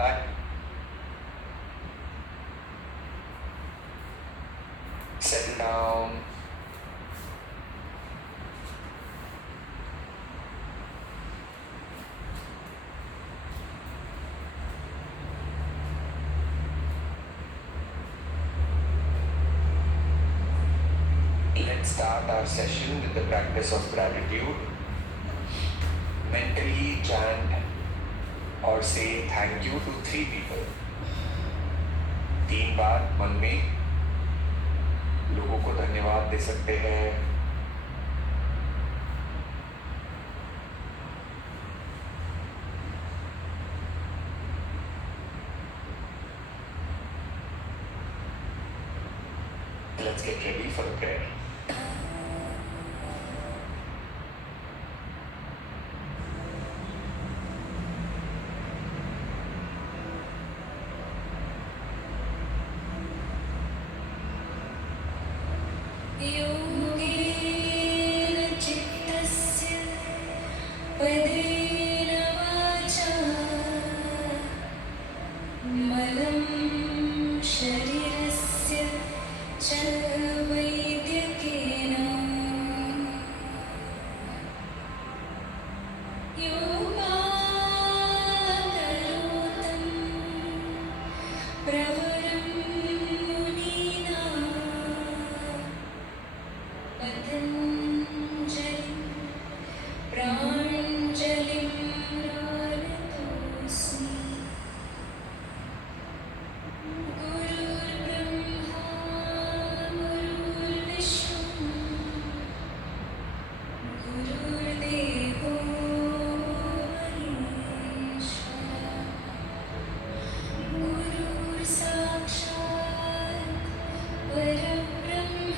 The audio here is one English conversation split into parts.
Uh, Settle down. Let's start our session with the practice of gratitude. Mentally chant or say thank you to 3 people. 3 बार मन में लोगों को धन्यवाद दे सकते हैं. Let's get ready for the prayer. योगेन चित्तस्य पदेन वाचा मलं शरीरस्य च वैद्यकेन योगाकरोतं प्रवरं मुनीनां पतञ्जलिं प्राञ्जलिं प्रार्थोऽस्मि. गुरुर्ब्रह्मा गुरुर्विष्णु गुरुर्देवो महेश्वरः गुरुर्साक्षात् परब्रह्म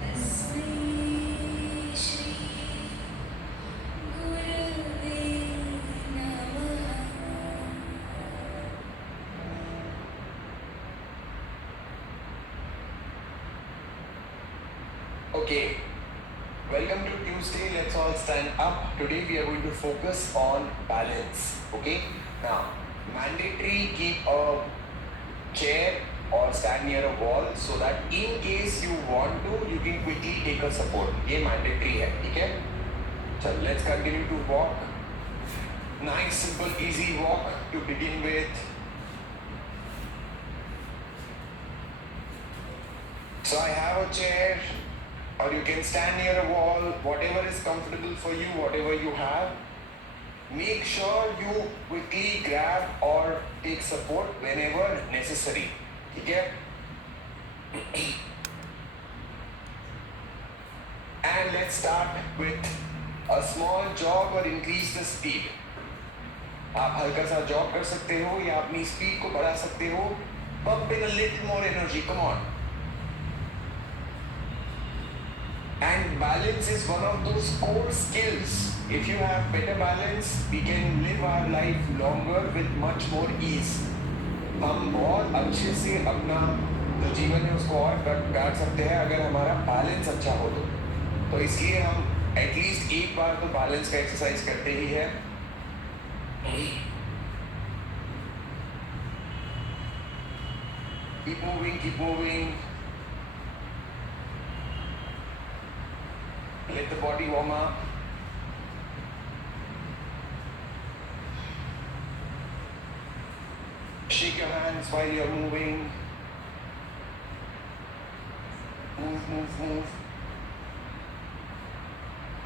तस्मै श्री गुरवे नमः. Okay, welcome to Tuesday. Let's all stand up. Today we are going to focus on balance. Okay, now mandatory keep a chair or stand near a wall so that in case you want to, you can quickly take a support. ये mandatory है, ठीक है? So let's continue to walk. Nice, simple, easy walk to begin with. So I have a chair, or you can stand near a wall, whatever is comfortable for you, whatever you have. Make sure you quickly grab or take support whenever necessary. ठीक है? And let's start with a small jog or increase the speed. आप हल्का सा jog कर सकते हो या अपनी स्पीड को बढ़ा सकते हो. Pump in a little more energy. Come on. And balance is one of those core skills. If you have better balance, we can live our life longer with much more ease. हम बहुत अच्छे से अपना जो जीवन है उसको और काट सकते हैं अगर हमारा बैलेंस अच्छा हो तो इसलिए हम एटलीस्ट एक बार तो बैलेंस का एक्सरसाइज करते ही है. Keep moving, keep moving. Let the body warm up. Shake your hands while you're moving. Move, move, move.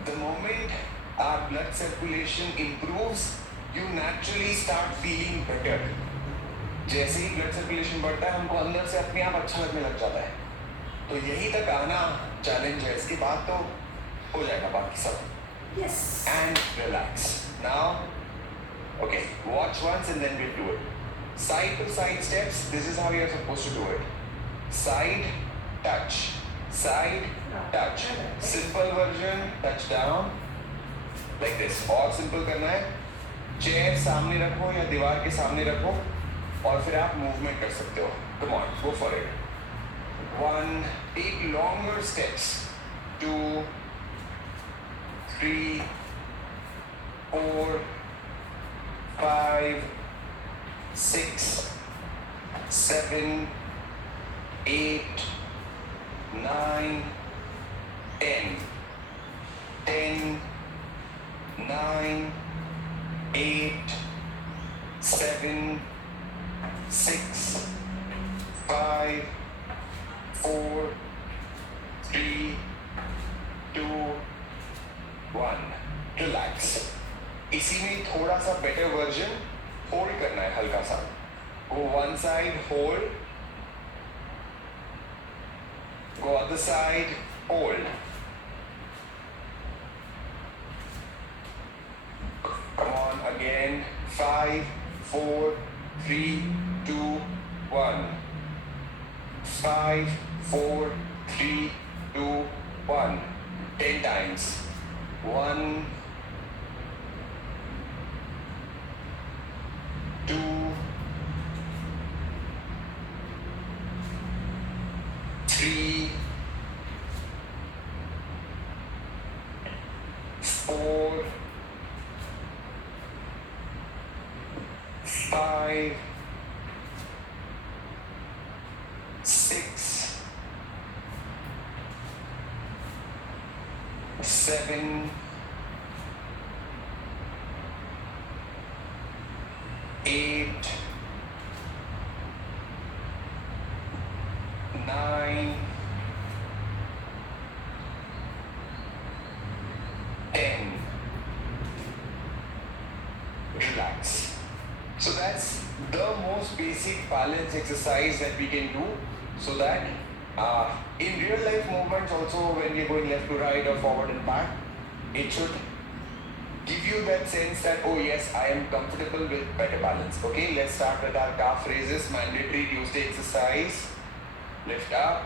The moment our blood circulation improves, you naturally start feeling better. जैसे ही blood circulation बढ़ता है हमको अंदर से अपने आप अच्छा लगने लग जाता है. तो यही तक आना चैलेंज है. इसके बाद तो हो जाएगा बाकी सब. Yes. And relax. Now, okay, watch once and then we'll do it. Side to side steps, this is how you're supposed to do it. Side, touch. Side, touch. Simple version, touch down. Like this. और simple करना है. Chair सामने रखो या दीवार के सामने रखो और फिर आप मूवमेंट कर सकते हो. Come on, go for it. 1, take longer steps. 2, 3, 4, 5, 6, 7, 8, 9, 10. 10, 9, 8, 7, 6, 5, 4, 3, 2, 1. Relax. इसी में थोड़ा सा बेटर वर्जन होल्ड करना है हल्का सा. Go one side, hold. Go other side, hold. Come on again. 5, 4, 3, 2, 1. 5, 4, 3, 2, 1. 10 times. 1, 2, 3, 4, 5, 6, 7, 8, 9, 10. Relax. So that's the most basic balance exercise that we can do, so that in real life movements also, when we're going left to right or forward and back, it should give you that sense that, oh yes, I am comfortable with better balance. Okay, let's start with our calf raises, mandatory Tuesday exercise. Lift up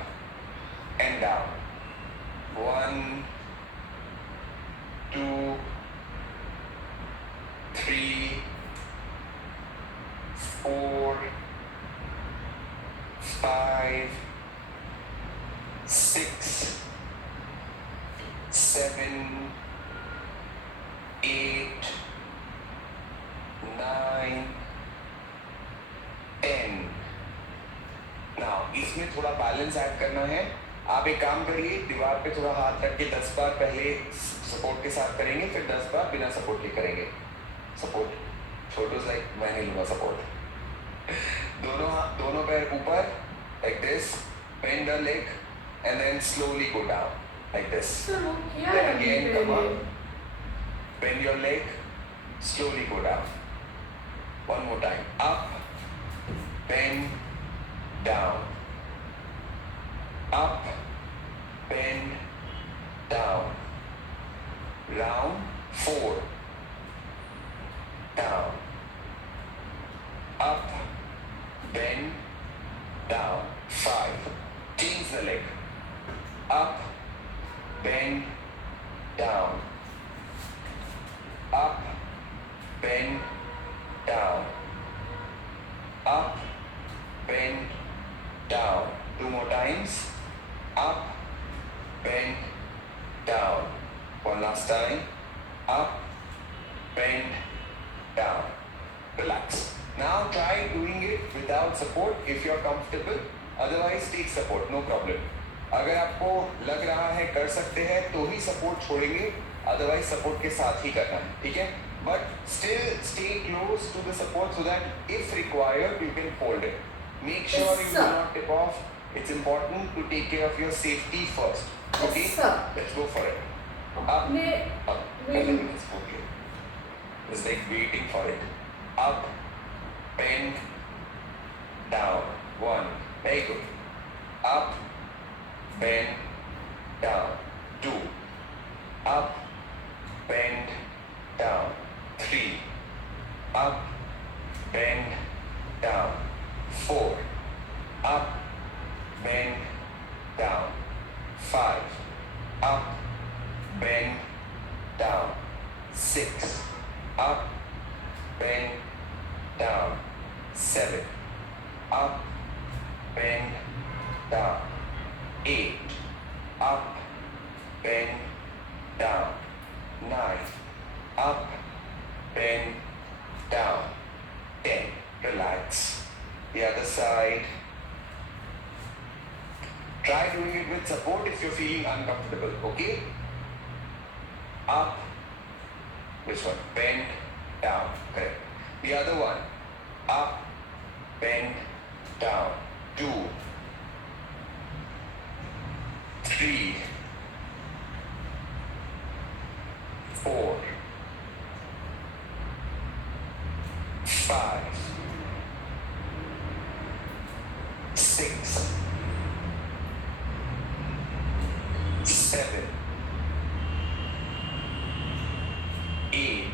and down. 1, 2, 3, 4, 5, 6, 7, 8, 9, 10. Now, इसमें थोड़ा balance add करना है. आप एक काम करिए, दीवार पे थोड़ा हाथ रख के 10 बार पहले सपोर्ट के साथ करेंगे, फिर 10 बार बिना सपोर्ट के करेंगे. सपोर्ट छोटो लाइक मैं नहीं लूंगा सपोर्ट. दोनों पैर ऊपर like this, bend the leg and then slowly go down like this. Then again come up, bend your leg, slowly go down. One more time. Up, bend, down. Up, bend, down. Round 4. Down. Up, bend, down. 5. Change the leg. Up, bend, down. Up, bend, down. Up, bend, down. 2 more times. Up, bend, down. One last time. Up, bend, down. Relax. Now try doing it without support if you're comfortable. Otherwise take support, no problem. अगर आपको लग रहा है कर सकते हैं तो ही सपोर्ट छोड़ेंगे, अदरवाइज सपोर्ट के साथ ही करना है, ठीक है. But still stay close to the support so that if required you can hold it. Make sure you do not tip off. It's important to take care of your safety first. Okay? Yes, sir. Let's go for it. Up. Up. Okay. It's like waiting for it. Up. Bend. Down. 1. Very good. Up. Bend. Down. 2. Up. Bend. Down. 3. Up. Bend. Down. 4. Up. Bend, down. 5. Up, bend, down. 6. Up, bend, down. 7. Up, bend, down. 8. Up, bend, down. 9. Up, bend, down, 10, relax. The other side. Try doing it with support if you're feeling uncomfortable, okay? Up, this one, bend, down, correct. The other one, up, bend, down, 2, 3, 4, 5, 6, 7, 8,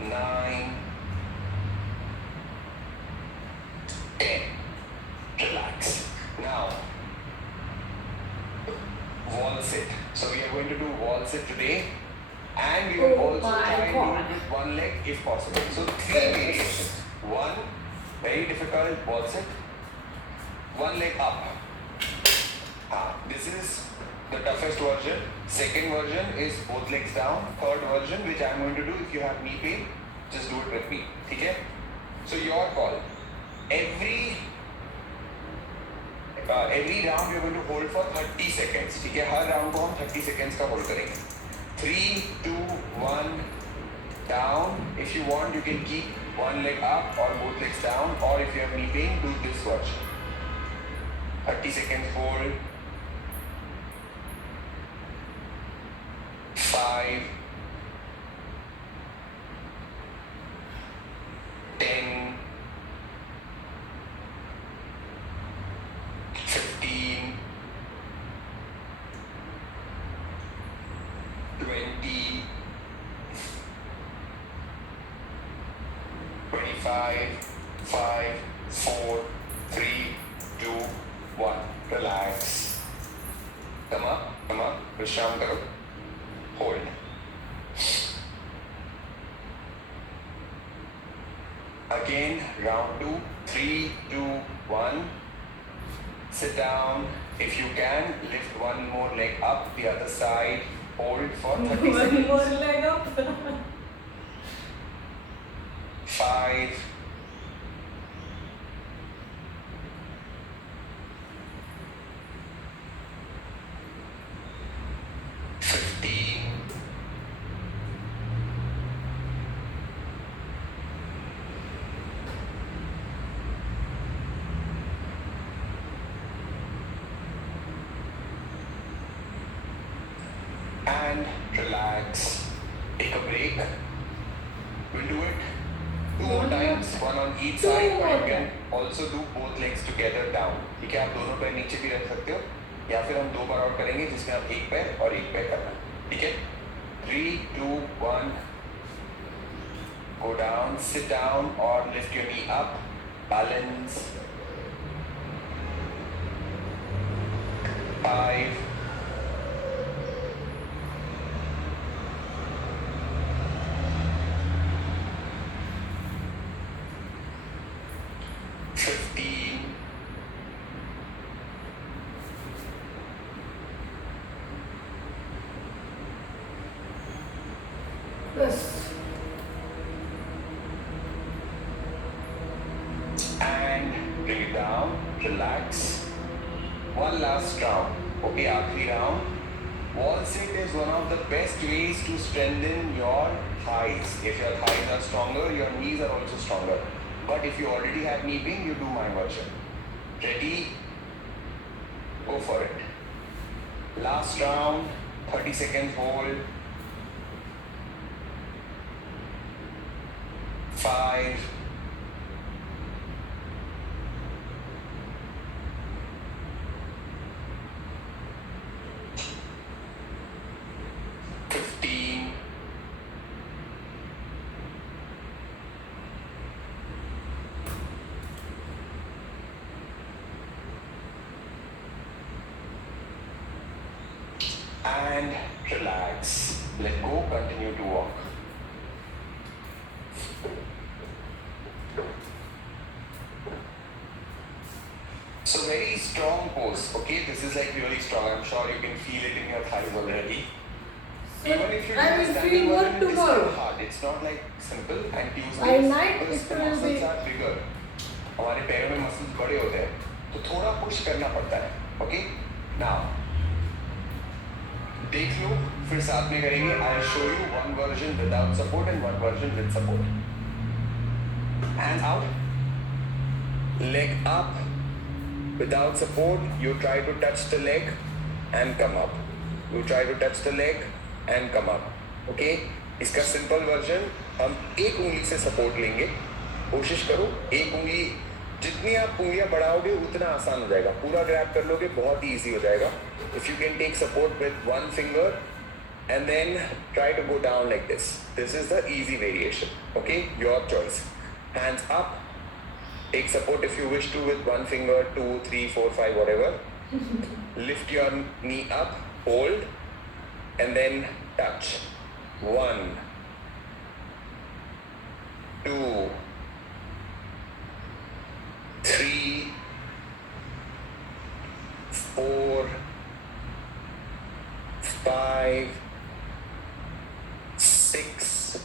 9, 10. Relax. Now, wall sit. So we are going to do wall sit today, and we will Oh also my try and do God. it with one leg if possible. So 3 variations. One, very difficult wall sit. One leg up. This is the toughest version. Second version is both legs down. Third version, which I am going to do, if you have knee pain, just do it with me. Okay? So your call. Every round we are going to hold for 30 seconds. ठीक है? हर round को हम 30 seconds का hold करेंगे. 3, 2, 1, down. If you want, you can keep one leg up or both legs down. Or if you have knee pain, do this version. 30 seconds hold. 5, 10, 15, 20, 25, 5, 4, 3, 2, 1. Relax. Come up. Vishram karo. Hold. Again, round 2, 3, 2, 1. Sit down. If you can, lift one more leg up the other side. Hold for 30 One seconds. more leg up. 5, 15, 'and relax. Take a break. We'll do it 2 more times, one on each Two side, or you more can also do both legs together down. ठीक है, आप दोनों पैर नीचे भी रख सकते हो, या फिर हम 2 बार और करेंगे जिसमें आप एक पैर और एक पैर करना. ठीक है? 3, 2, 1. Go down, sit down or lift your knee up. Balance. 5, 15, Yes. and bring it down. Relax. One last round. Okay, आखिरी round. Wall sit is one of the best ways to strengthen your thighs. If your thighs are stronger, your knees are also stronger. But if you already have knee pain, you do my version. Ready? Go for it. Last round. 30 seconds hold. 5, 15, 'and relax. Let go, continue to walk. So very strong pose, okay? This is like really strong. I'm sure you can feel it in your thighs already. Even if you I do will standing feel more version, it is still tomorrow. hard. It's not like simple. And By Tuesdays, night because it the will muscles be. are bigger. हमारे पैरों में muscles बड़े होते हैं तो थोड़ा push करना पड़ता है. ओके नाउ देख लो फिर साथ में करेंगे. I show you one version without support and one version with support. Hand out, leg up. Without support, you try to touch the leg and come up. You try to touch the leg and come up. Okay? इसका simple version हम एक उंगली से support लेंगे. कोशिश करो एक उंगली, जितनी आप उंगलियां बढ़ाओगे उतना आसान हो जाएगा. पूरा ग्रैब कर लोगे बहुत ही इजी हो जाएगा. If you can take support with one finger and then try to go down like this. This is the easy variation. Okay? Your choice. Hands up. Take support if you wish to with one finger, 2, 3, 4, 5, whatever. Lift your knee up, hold, and then touch. 1, 2, 3, 4, 5, 6,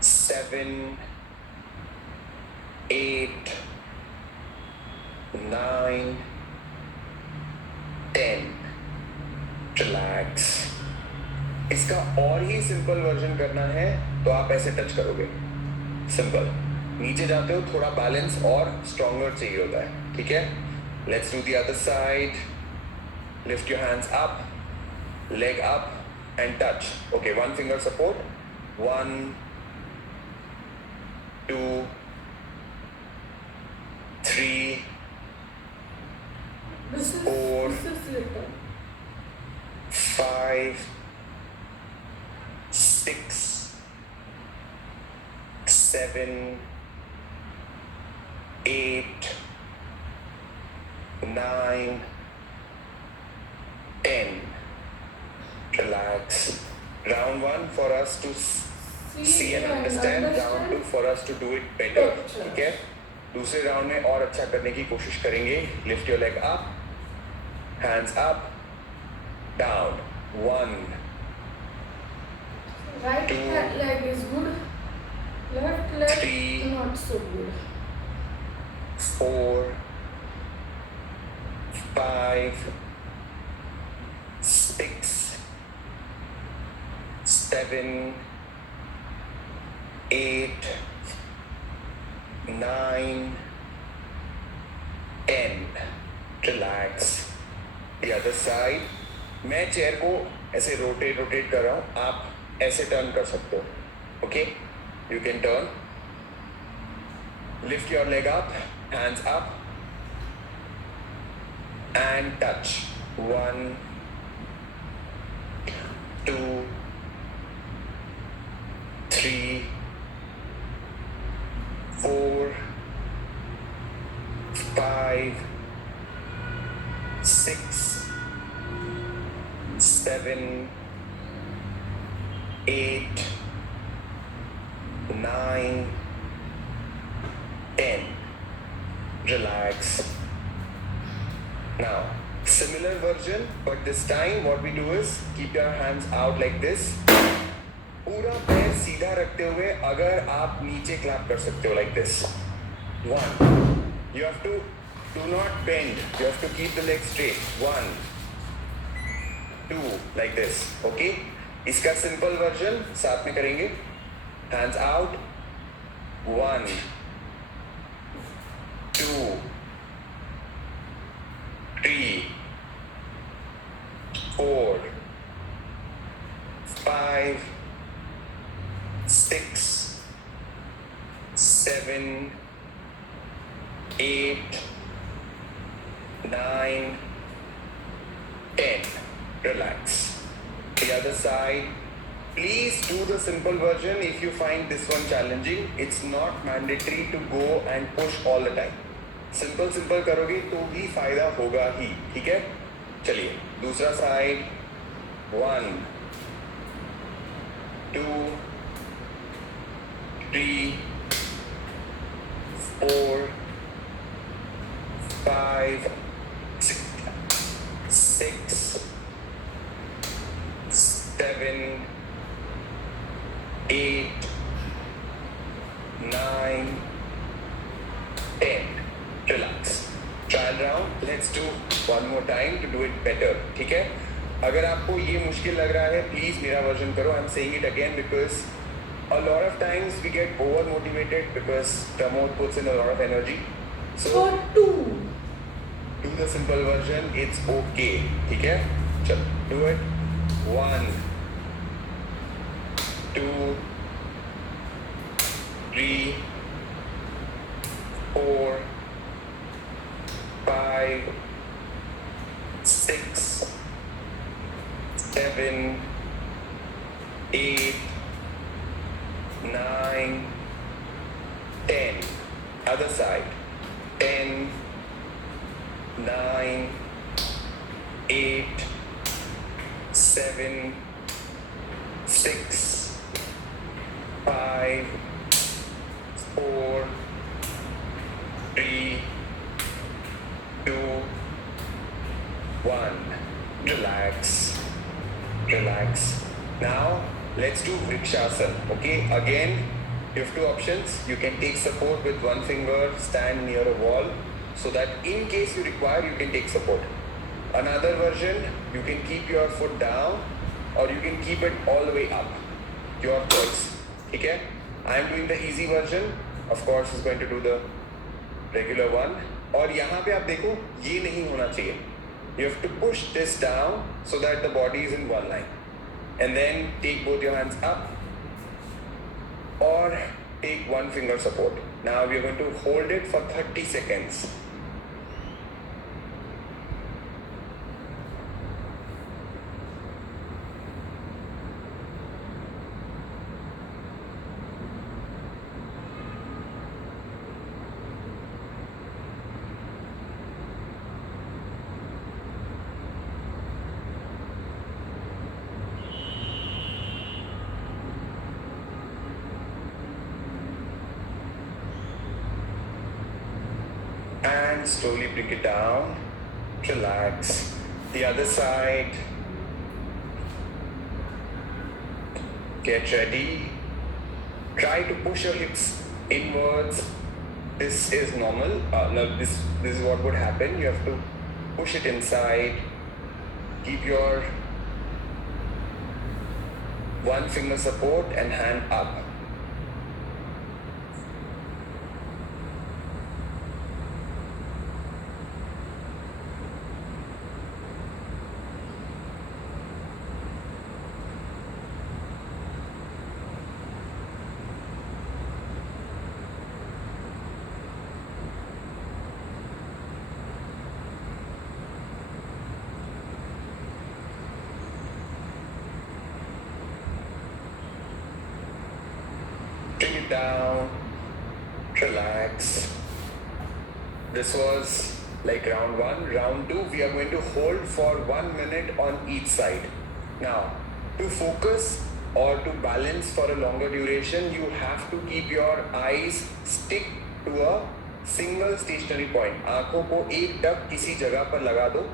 7, 8, 9, 10. Relax. इसका और ही simple version करना है तो आप ऐसे touch करोगे. Simple. नीचे जाते हो थोड़ा बैलेंस और स्ट्रॉन्गर चाहिए होता है. ठीक है. Let's do the other side. Lift your hands up, leg up and touch. Okay, one finger support. 1, 2, 3, This is 4, little. 5, 6, 7, 8, 9, 10. Relax. Round 1 for us to see and understand. Round 2 for us to do it better. ठीक है. दूसरे round में और अच्छा करने की कोशिश करेंगे. Lift your leg up, hands up, down. 1, Right 2, leg is good. Left leg 3, not so good. 4, 5, 6, 7, 8, 9, 10. Relax. The other side. मैं चेयर को ऐसे रोटेट कर रहा हूँ. आप ऐसे टर्न कर सकते हो. Okay, you can turn. Lift your leg up, hands up and touch. 1, 2, 3, 4, 5, 6, 7, 8, 9, 10. Relax. Now, similar version, but this time what we do is keep your hands out like this. पूरा पैर सीधा रखते हुए अगर आप नीचे क्लैप कर सकते हो like this. 1. You have to do not bend. You have to keep the leg straight. 1, 2, like this. Okay? इसका simple version साथ में करेंगे. Hands out. 1, 2, 3, 4, 5, 6, 7, 8, 9, 10. Relax. The other side. Please do the simple version if you find this one challenging. It's not mandatory to go and push all the time. Simple करोगे तो भी फायदा होगा ही. ठीक है. चलिए दूसरा side. 1, 2, 3, 4, 5, 6, 7, 8, 9, 10. Relax. Trial round. Let's do one more time to do it better. ठीक है? अगर आपको ये मुश्किल लग रहा है, please मेरा वर्जन करो. I'm saying it again because a lot of times we get over motivated because Pramod puts in a lot of energy. So For 2. do the simple version. It's okay. ठीक है? चलो do it. 1, 2, 3, 4, 5, 6, 7, 8, 9, 10. Other side. 10, 9, 8, 7, 6, 5, 4, 3, 2, 1. Relax. Relax. Now let's do Vrikshasana. Okay, again you have two options. You can take support with one finger, stand near a wall, so that in case you require, you can take support. Another version, you can keep your foot down or you can keep it all the way up. Your choice. Okay? I am doing the easy version. Of course, is going to do the regular one. और यहाँ पे आप देखो ये नहीं होना चाहिए. You have to push this down so that the body is in one line. And then take both your hands up or take one finger support. Now we are going to hold it for 30 seconds. And slowly bring it down. Relax. The other side. Get ready. Try to push your hips inwards. This is normal. No, this is what would happen. You have to push it inside. Keep your one finger support and hand up. Bring it down, relax. This was like round 1. Round 2, we are going to hold for 1 minute on each side. Now, to focus or to balance for a longer duration, you have to keep your eyes stick to a single stationary point. आंखों को एक टक किसी जगह पर लगा दो.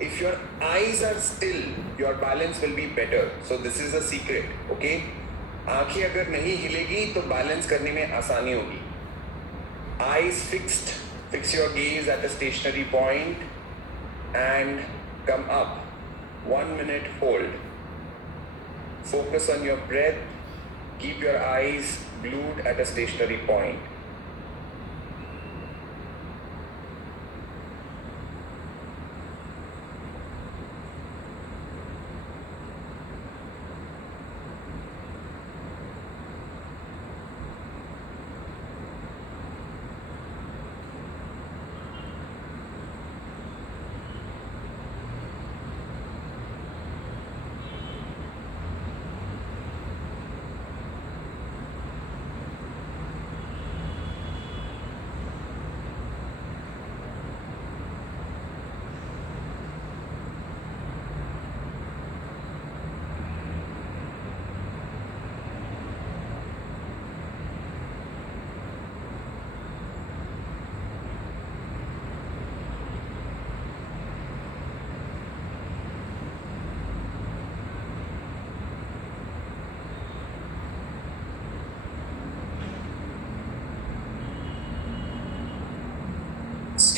If your eyes are still, your balance will be better. So this is a secret, okay? आंखें अगर नहीं हिलेगी तो बैलेंस करने में आसानी होगी. Eyes fixed. Fix your gaze at a stationary point and come up. 1 minute hold. Focus on your breath. Keep your eyes glued at a stationary point.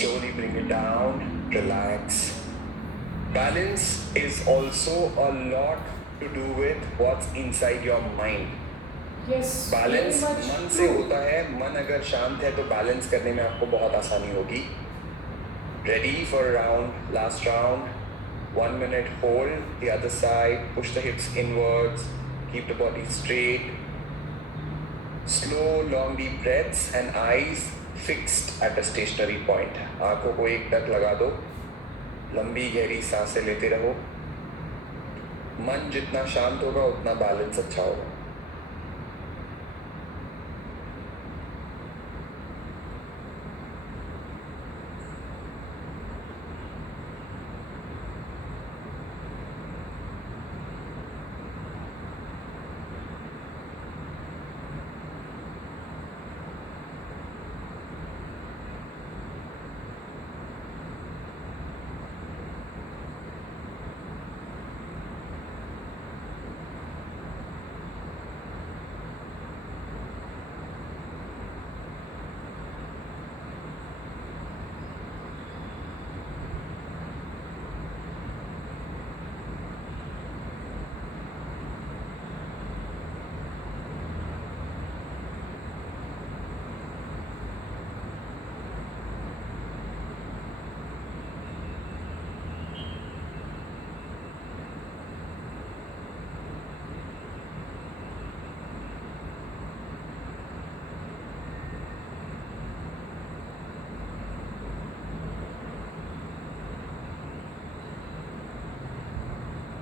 Slowly bring it down, relax. Balance is also a lot to do with what's inside your mind. Yes, very balance much मन से true. होता है. मन अगर शांत है तो balance करने में आपको बहुत आसानी होगी. Ready for a round, last round. 1 minute hold, the other side, push the hips inwards, keep the body straight. Slow, long, deep breaths and eyes fixed at a stationary point. आंखों को एक टक लगा दो. लंबी गहरी सांसें लेते रहो. मन जितना शांत होगा उतना बैलेंस अच्छा होगा.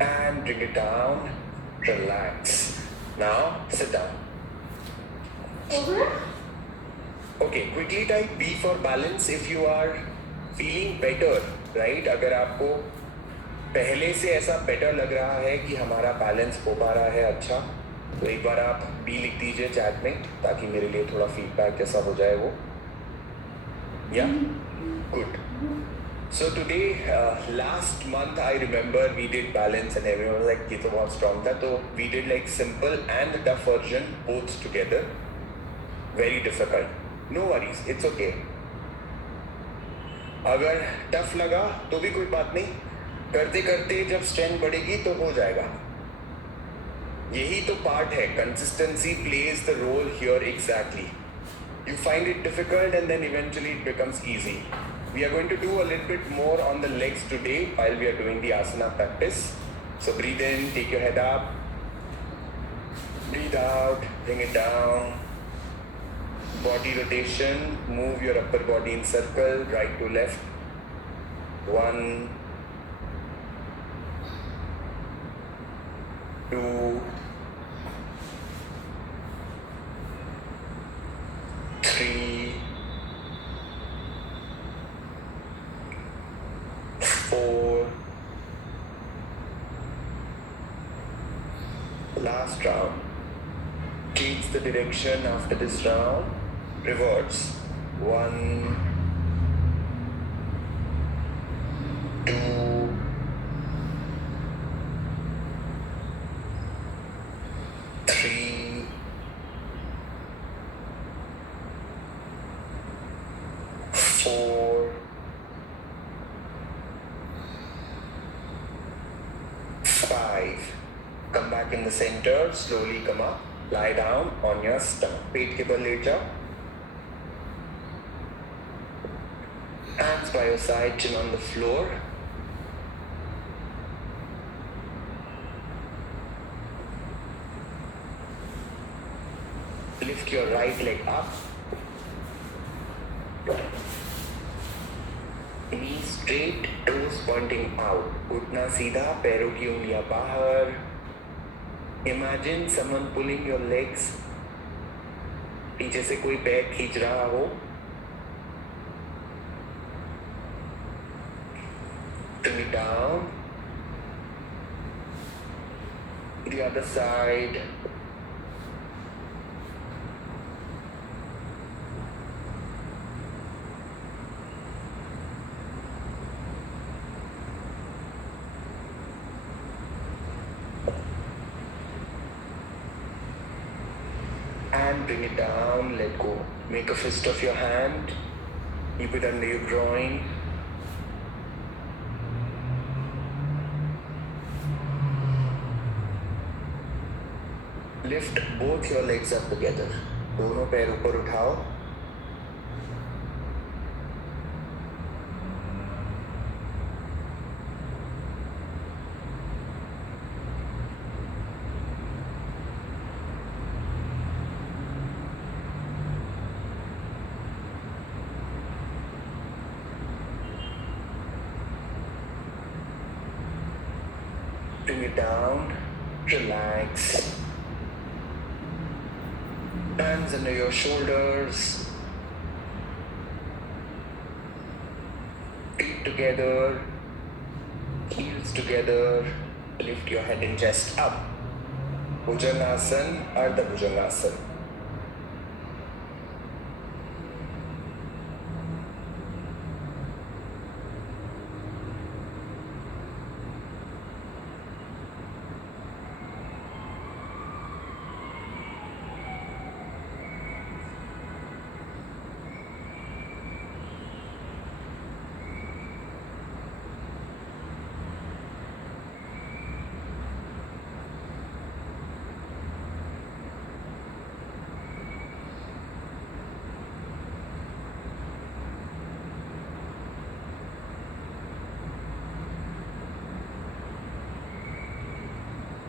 And bring it down, relax. Now sit down. Okay. Okay, quickly type B for balance if you are feeling better, right? अगर आपको पहले से ऐसा better लग रहा है कि हमारा balance हो पा रहा है अच्छा, तो एक बार आप B लिख दीजिए चैट में ताकि मेरे लिए थोड़ा feedback जैसा हो जाए वो. Yeah? Good. So today, last month I remember we did balance and everyone was like, ये तो बहुत strong था. तो we did like simple and the tough version both together. Very difficult. No worries, it's okay. अगर tough लगा तो भी कोई बात नहीं. करते करते जब strength बढ़ेगी तो हो जाएगा. यही तो part है. Consistency plays the role here exactly. You find it difficult and then eventually it becomes easy. We are going to do a little bit more on the legs today while we are doing the asana practice. So breathe in, take your head up. Breathe out, bring it down. Body rotation, move your upper body in circle, right to left. 1, 2, 3, 4. Last round. Change the direction after this round. Reverse. 1, 2, 3, 4, 5. Come back in the center. Slowly come up. Lie down on your stomach. पेट के बल late जाओ. Hands by your side, chin on the floor. Lift your right leg up. Knees straight, toes pointing out. घुटना सीधा, पैरों की उंगलियां बाहर. Imagine someone pulling your legs. पीछे से कोई पैर खींच रहा हो. Bring it down. The other side. And bring it down, let go. Make a fist of your hand. Keep it under your groin. Lift both your legs up together. दोनों पैर ऊपर उठाओ. Bring it down. Relax. Hands under your shoulders. Feet together. Heels together. Lift your head and chest up. Bhujangasana, Ardha Bhujangasana.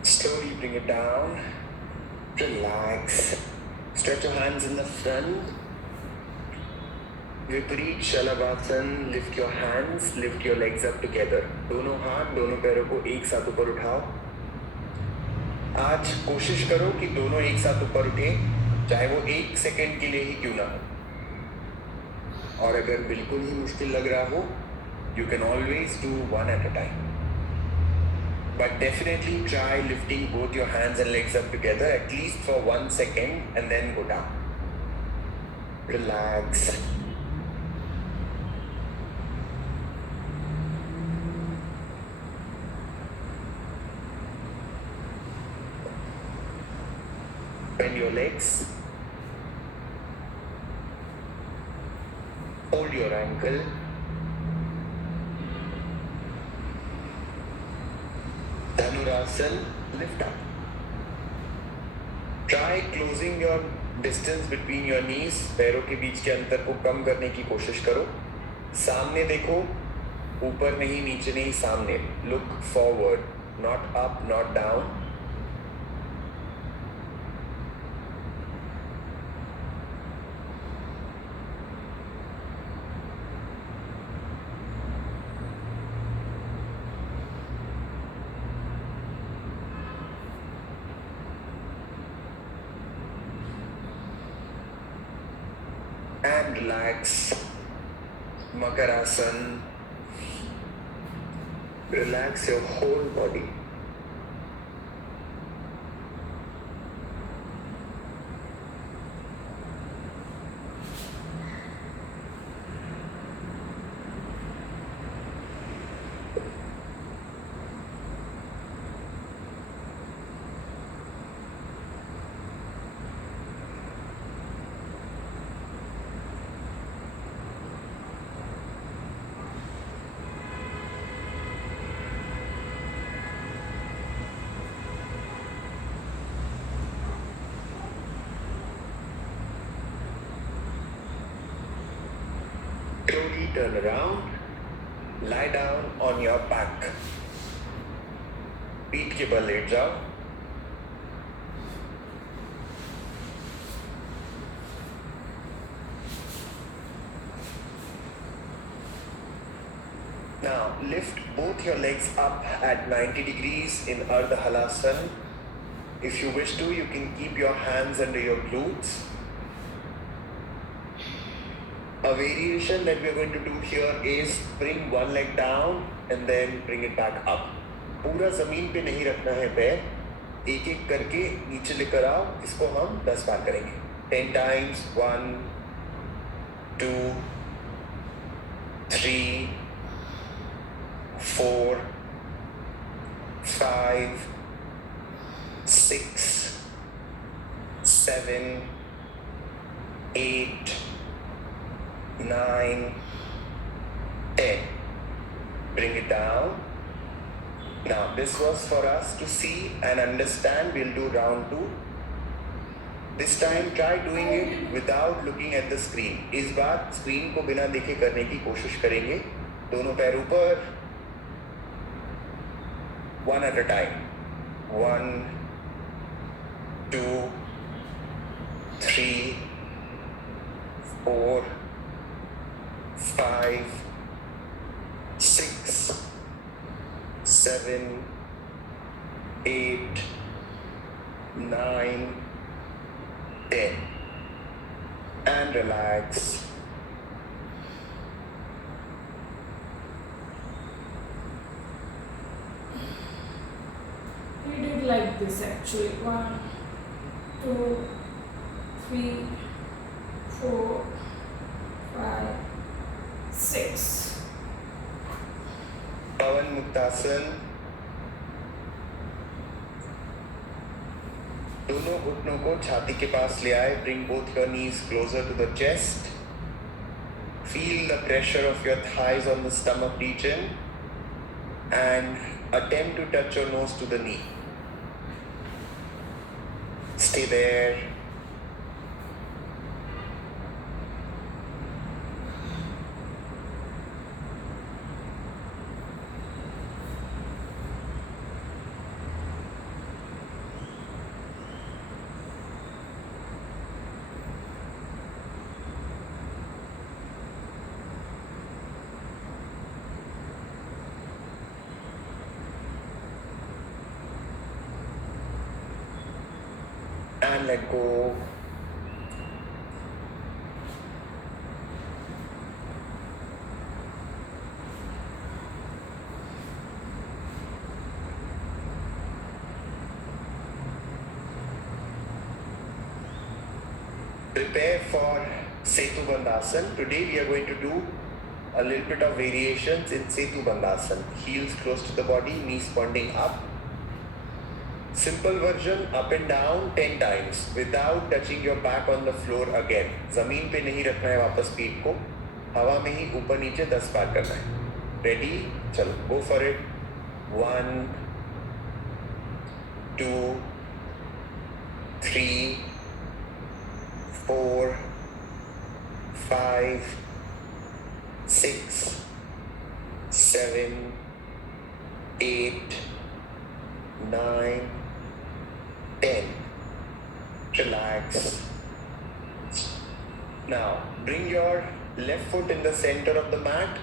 Slowly bring it down. Relax. Stretch your hands in the front. Viparit Shalabhasana. Lift your hands. Lift your legs up together. दोनों हाथ दोनों पैरों को एक साथ ऊपर उठाओ. आज कोशिश करो कि दोनों एक साथ ऊपर उठे, चाहे वो 1 सेकेंड के लिए ही क्यों ना हो. और अगर बिल्कुल ही मुश्किल लग रहा हो, you can always do one at a time. But definitely try lifting both your hands and legs up together at least for 1 second and then go down. Relax. Bend your legs. Hold your ankle. Dhanurasana, lift up. Try closing your distance between your knees. पैरों के बीच के अंतर को कम करने की कोशिश करो. सामने देखो, ऊपर नहीं, नीचे नहीं, सामने. Look forward, not up, not down. And relax. Makarasana. Relax your whole body. Slowly turn around, lie down on your back. पीठ के बल लेट जाओ. Now lift both your legs up at 90 degrees in Ardha Halasana. If you wish to, you can keep your hands under your glutes. A variation that we are going to do here is bring one leg down and then bring it back up. पूरा जमीन पे नहीं रखना है पैर, एक एक करके नीचे लेकर आओ. इसको हम 10 बार करेंगे. 10 times. 1 2 3 4 5 6 7 8 9, 10. Bring it down. Now, this was for us to see and understand. We'll do round 2. This time, try doing it without looking at the screen. इस बार स्क्रीन को बिना देखे करने की कोशिश करेंगे. दोनों पैर ऊपर. One at a time. 1, 2, 3, 4, 5, 6, 7, 8, 9, 10. And relax. We did like this actually. 1, 2, 3, 4, 5, 6. Pavan Muktasan. दोनों घुटनों को छाती के पास ले आए. Bring both your knees closer to the chest. Feel the pressure of your thighs on the stomach region and attempt to touch your nose to the knee. Stay there. And let go. Prepare for Setu Bandhasan. Today we are going to do a little bit of variations in Setu Bandhasan. Heels close to the body, knees pointing up. Simple version, up and down 10 times without touching your back on the floor again. जमीन पे नहीं रखना है वापस पीठ को, हवा में ही ऊपर नीचे 10 बार करना है. Ready? चलो, go for it. 1, 2, 3, 4, 5, 6, 7, 8, 9, 10. Relax. Now, bring your left foot in the center of the mat.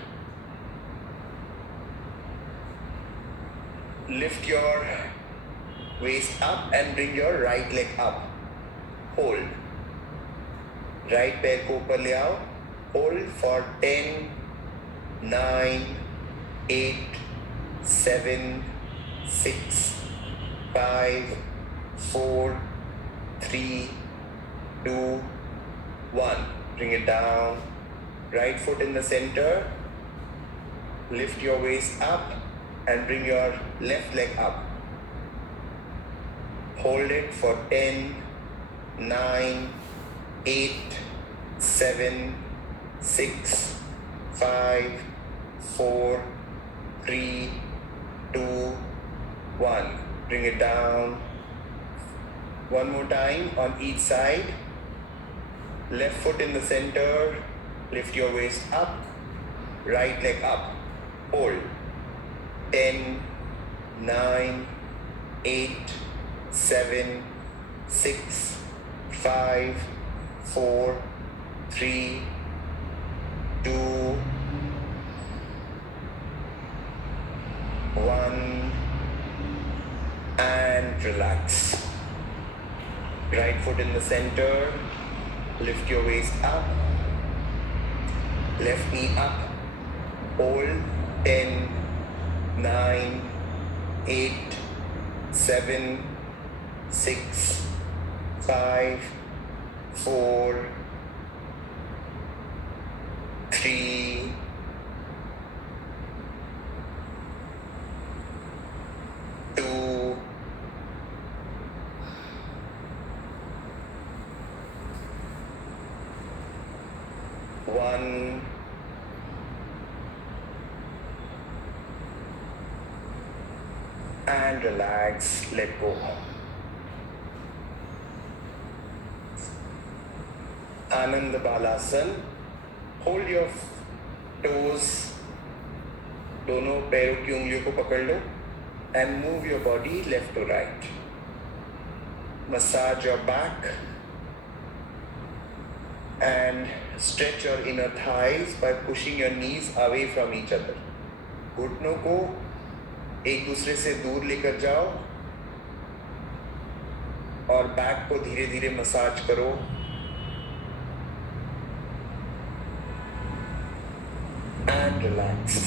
Lift your waist up and bring your right leg up. Hold. Right पैर को ऊपर ले आओ. Hold for 10, 9, 8, 7, 6, 5, 4, 3, 2, 1. Bring it down. Right foot in the center. Lift your waist up and bring your left leg up. Hold it for 10, 9, 8, 7, 6, 5, 4, 3, 2, 1. Bring it down. One more time on each side. Left foot in the center. Lift your waist up. Right leg up. Hold. 10, 9, 8, 7, 6, 5, 4, 3, 2, 1. And relax. Right foot in the center. Lift your waist up. Left knee up. Hold. 10, 9, 8, 7, 6, 5, 4, 3, 2, 1. 1, and relax, let go. Anand Balasana. Hold your toes, दोनों पैरों की उंगलियों को पकड़ लो and move your body left to right. Massage your back and stretch your inner thighs by pushing your knees away from each other. घुटनों को एक दूसरे से दूर लेकर जाओ और बैक को धीरे धीरे मसाज करो. And relax.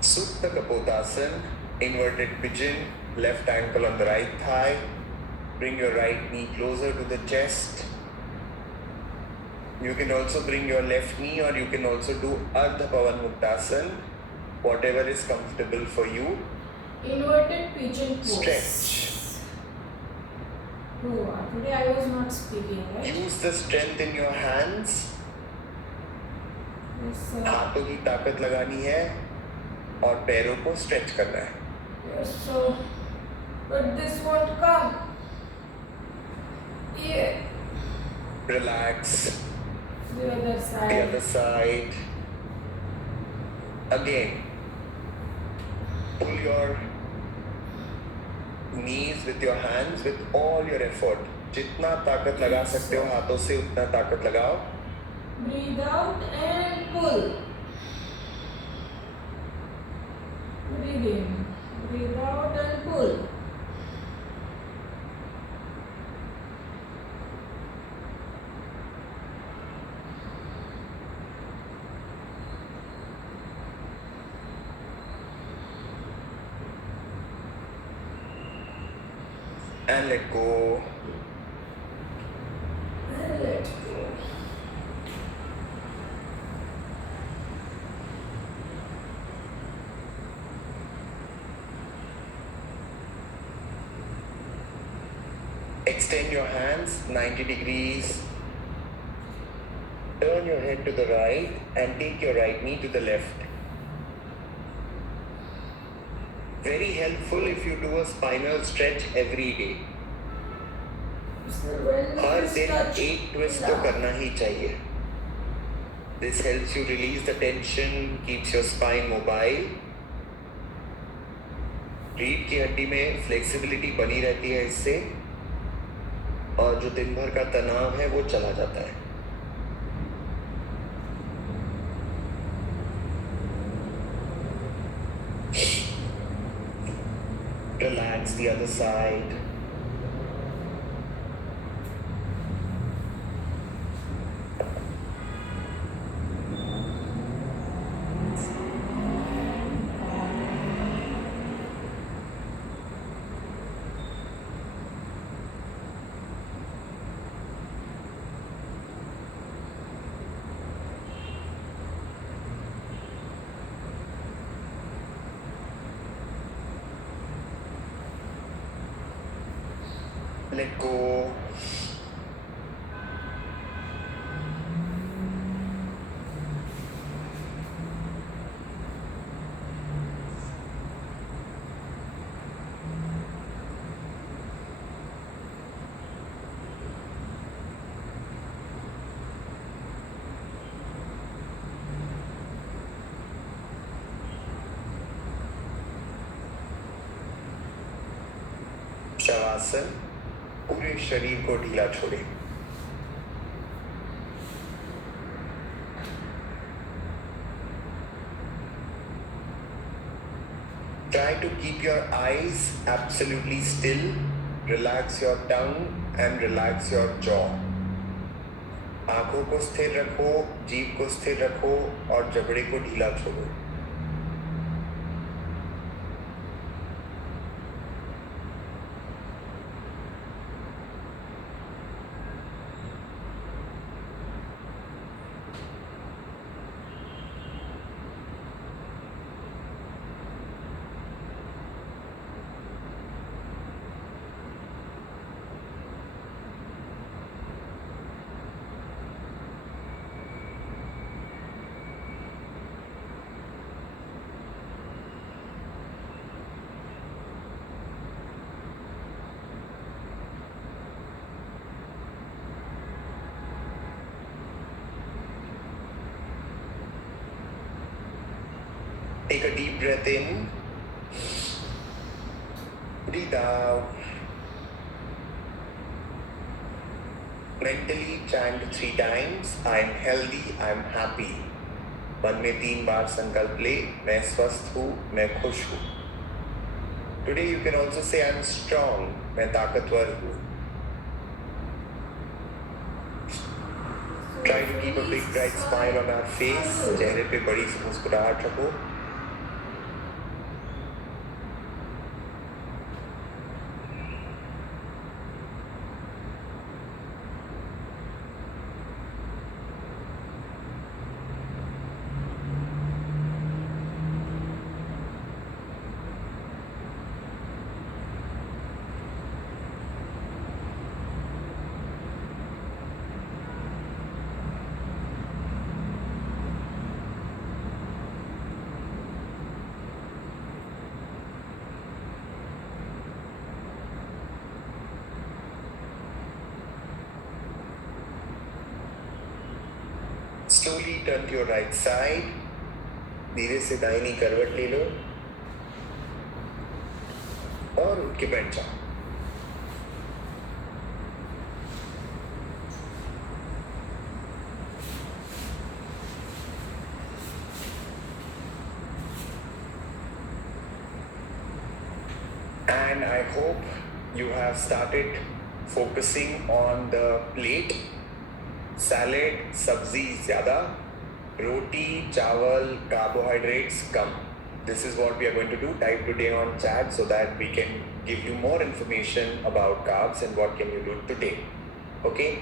Supta Kapotasana, inverted pigeon, left ankle on the right thigh. Bring your right knee closer to the chest. You can also bring your left knee, or you can also do Ardha Pavan Muktasana, whatever is comfortable for you. Inverted pigeon pose. Stretch. Oh, today I was not speaking, right? Use the strength in your hands. Yes, sir. हाथों की ताकत लगानी है और पैरों को stretch करना है. Yes, so, but this won't come. Yeah. Relax. The other The side. other side. Again. Pull your knees with your hands with all your effort. जितना ताकत लगा सकते हो हाथों से उतना ताकत लगाओ. Breathe out and pull. Breathe in. Breathe out and pull. And let go. And let go. Extend your hands 90 degrees. Turn your head to the right and take your right knee to the left. Very helpful if you do a spinal stretch every day. Sir, when her this दिन touch- एक twist तो करना ही चाहिए. This helps you release the tension, keeps your spine mobile. रीढ़ की हड्डी में flexibility बनी रहती है इससे, और जो दिन भर का तनाव है वो चला जाता है. Relax the other side. Let go. Shavasana. पूरे शरीर को ढीला छोड़े. Try to keep your eyes absolutely still. Relax your tongue and relax your jaw. आंखों को स्थिर रखो, जीभ को स्थिर रखो और जबड़े को ढीला छोड़ो. Take a deep breath in. Breathe out. Mentally chant 3 times. I am healthy, I am happy. मन में 3 बार संकल्प ले, मैं स्वस्थ हूँ, मैं खुश हूँ. Today you can also say I am strong, मैं ताकतवर हूँ. Try to keep a big bright smile on our face. चेहरे पे बड़ी सी मुस्कुराहट रखो. Slowly turn to your right side. धीरे से दाहिनी करवट ले लो और उठ के बैठ जाओ. And I hope you have started focusing on the plate. Salad, sabzi zyada, roti, chawal, carbohydrates come. This is what we are going to do. Type today on chat so that we can give you more information about carbs and what can you do today. Okay?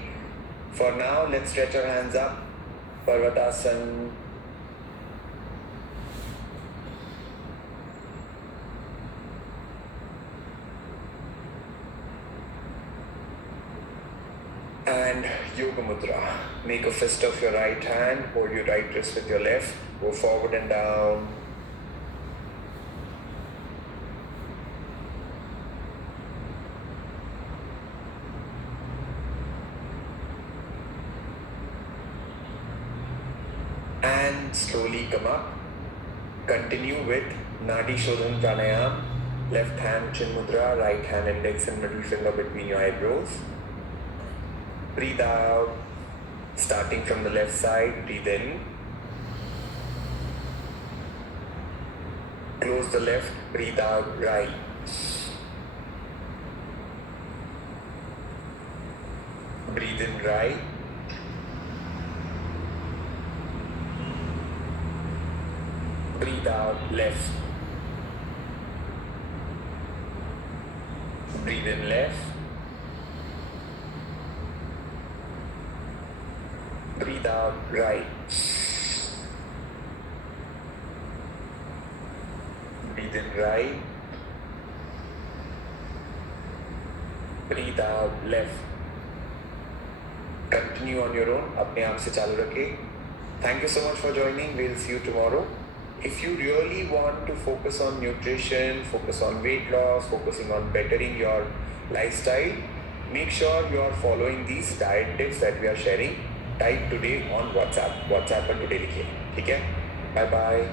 For now, let's stretch our hands up. Parvatasana. And Yoga Mudra. Make a fist of your right hand, hold your right wrist with your left, go forward and down. And slowly come up. Continue with Nadi Shodhan Pranayam. Left hand Chin Mudra, right hand index and middle finger between your eyebrows. Breathe out, starting from the left side, breathe in. Close the left, breathe out, right. Breathe in right. Breathe out, left. Breathe in left. Breathe out, right. Breathe in right. Breathe out, left. Continue on your own. अपने आप से चालू रखें. Thank you so much for joining. We'll see you tomorrow. If you really want to focus on nutrition, focus on weight loss, focusing on bettering your lifestyle, make sure you are following these diet tips that we are sharing. Type today on WhatsApp. WhatsApp पर today लिखिए. ठीक है? Bye bye.